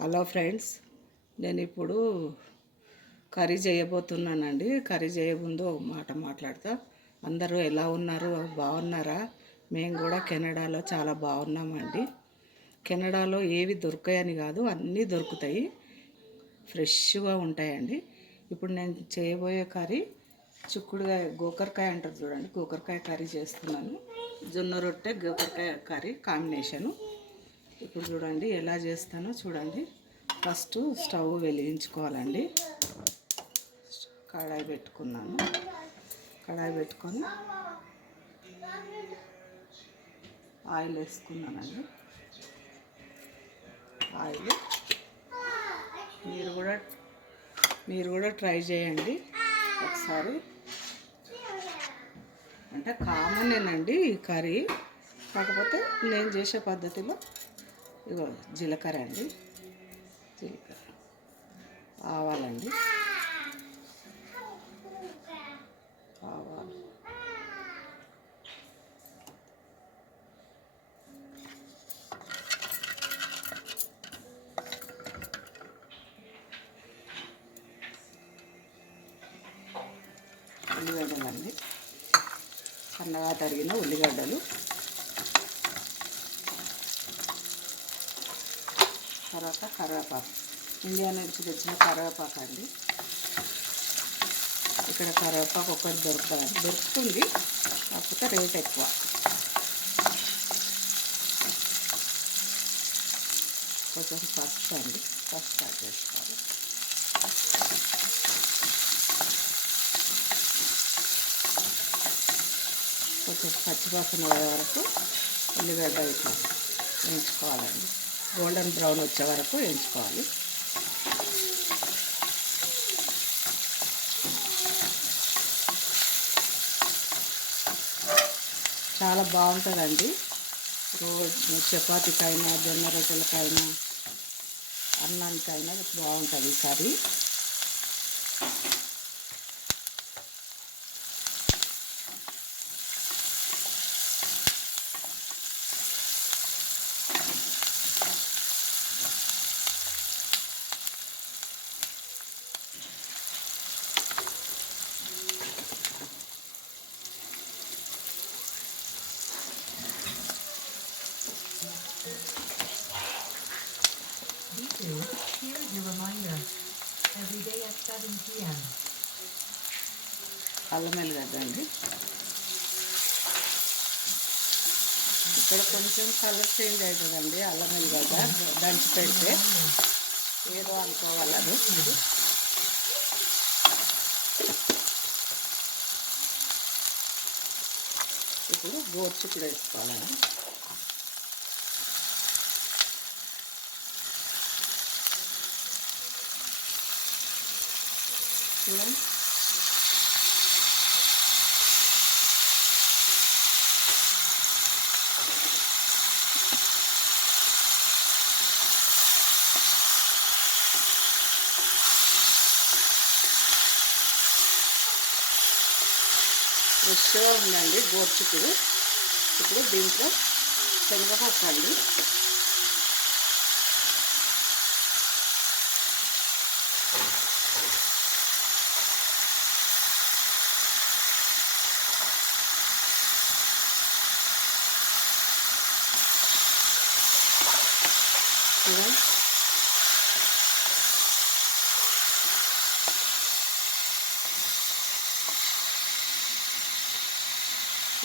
Hello friends నేను ఇప్పుడు curry చేయబోతున్నానండి. Curry చేయముందు మాట మాట్లాడతా. అందరూ ఎలా ఉన్నారు? బాగున్నారా? మేము కూడా కెనడాలో చాలా బాగున్నామండి. కెనడాలో ఏవి దొరకాయని కాదు అన్నీ దొరుకుతాయి. ఫ్రెష్గా ఉంటాయండి. ఇప్పుడు నేను చేయబోయే కర్రీ చిక్కుడుకాయ గోకరకాయ అంటారు చూడండి. గోకరకాయ కర్రీ చేస్తున్నాను. జొన్న రొట్టె గోకరకాయ కర్రీ కాంబినేషను. ఇప్పుడు చూడండి ఎలా చేస్తానో చూడండి. First stove వెలిగించుకోవాలండి. కడాయి పెట్టుకున్నాను. కడాయి పెట్టుకొని ఆయిల్ వేసుకున్నానండి. ఆయిల్. మీరు కూడా మీరు కూడా ట్రై చేయండి ఒకసారి. అంటే కామనేనండి ఈ కర్రీ. కాకపోతే నేను చేసే పద్ధతిలో ఇగో జీలకర్ర అండి. జీలకర్ర ఆవాలండి ఆవాలు ఉల్లిగడ్డలండి. సన్నగా తరిగిన ఉల్లిగడ్డలు. తర్వాత కరివేపాకు. ఇండియా నుంచి తెచ్చిన కరివేపాకు అండి. ఇక్కడ కరివేపాకు ఒకటి దొరుకుతుంది దొరుకుతుంది కాకపోతే రేట్ ఎక్కువ. కొంచెం పసుపు అండి. పసుపు యాడ్ చేసుకోవాలి. కొంచెం పచ్చివాసన వరకు ఉల్లిగడ్డ ఇట్లా వేయించుకోవాలండి. గోల్డెన్ బ్రౌన్ వచ్చే వరకు వేయించుకోవాలి. చాలా బాగుంటుందండి. రోజు చపాతీకైనా జొన్న రొట్టెలకైనా అన్నానికైనా బాగుంటుంది ఈ కర్రీ. అల్లం వెల్లిగడ్డ అండి. ఇక్కడ కొంచెం కలర్ చేంజ్ అవుతుందండి అల్లం వెల్లిగడ్డ దంచి పెడితే ఏదో అనుకోవాలి మీరు ఇప్పుడు గోర్చిక్కుడు వేసుకోవాలండి చూడండి ఫ్రెష్గా ఉందండి గోర్చిక్కుడు ఇప్పుడు దీంట్లో శనగపప్పు అండి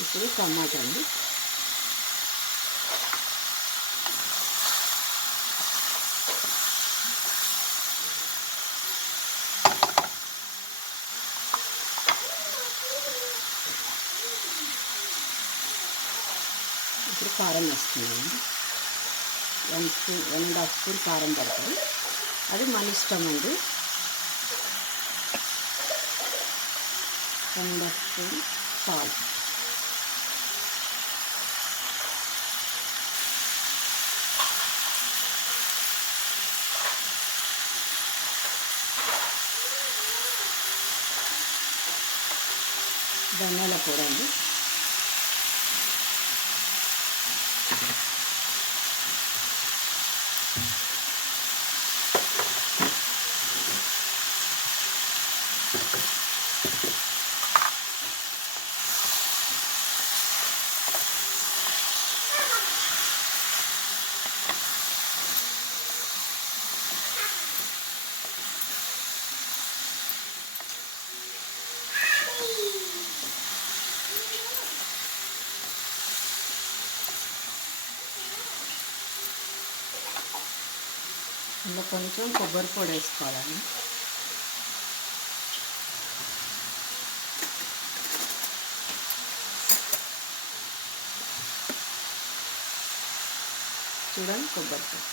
ఇప్పుడు టమాటా అండి. ఇప్పుడు కారం వేస్తున్నామండి one spoon one and half spoon కారం పడుతుంది అది మన ఇష్టం అండి. One and half spoon salt. ధనియాల పొడి అండి. ఇందులో కొంచెం కొబ్బరి పొడి వేసుకోవాలండి. చూడండి కొబ్బరి పొడి.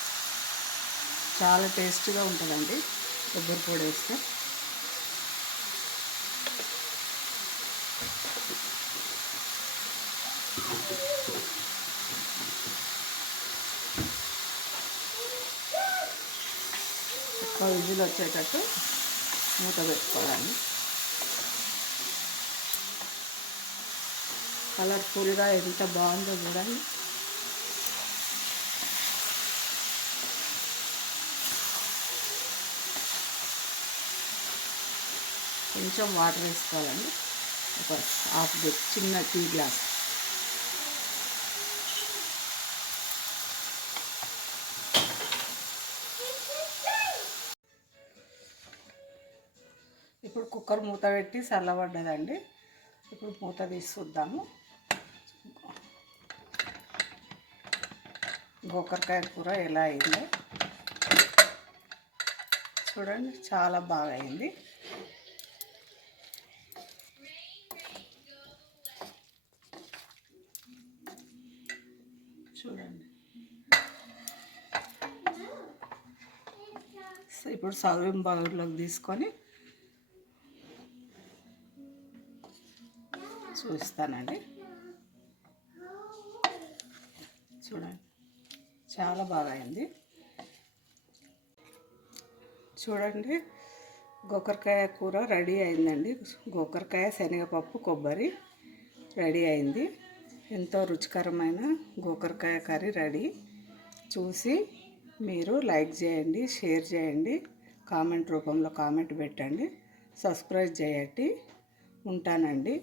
చాలా టేస్ట్గా ఉంటుందండి కొబ్బరి పొడి వేస్తే. విజులు వచ్చేటట్టు మూత పెట్టుకోవాలి. కలర్ఫుల్గా ఎంత బాగుందో చూడండి. కొంచెం వాటర్ వేసుకోవాలండి. ఒక హాఫ్ చిన్న టీ గ్లాస్. ఇప్పుడు కుక్కర్ మూత పెట్టి చల్లబడ్డదండి. ఇప్పుడు మూత తీసి చూద్దాము. గోకరకాయ కూర ఎలా అయిందో. చూడండి చాలా బాగా అయింది. చూడండి. ఇప్పుడు సౌరం బౌల్లోకి తీసుకొని చూపిస్తానండి. చూడండి. చాలా బాగా అయింది చూడండి. గోకరకాయ కూర రెడీ అయిందండి. గోకరకాయ శనగపప్పు కొబ్బరి రెడీ అయింది. ఎంతో రుచికరమైన గోకరకాయ కర్రీ రెడీ. చూసి మీరు లైక్ చేయండి షేర్ చేయండి కామెంట్ రూపంలో కామెంట్ పెట్టండి. సబ్స్క్రైబ్ చేయండి. ఉంటానండి.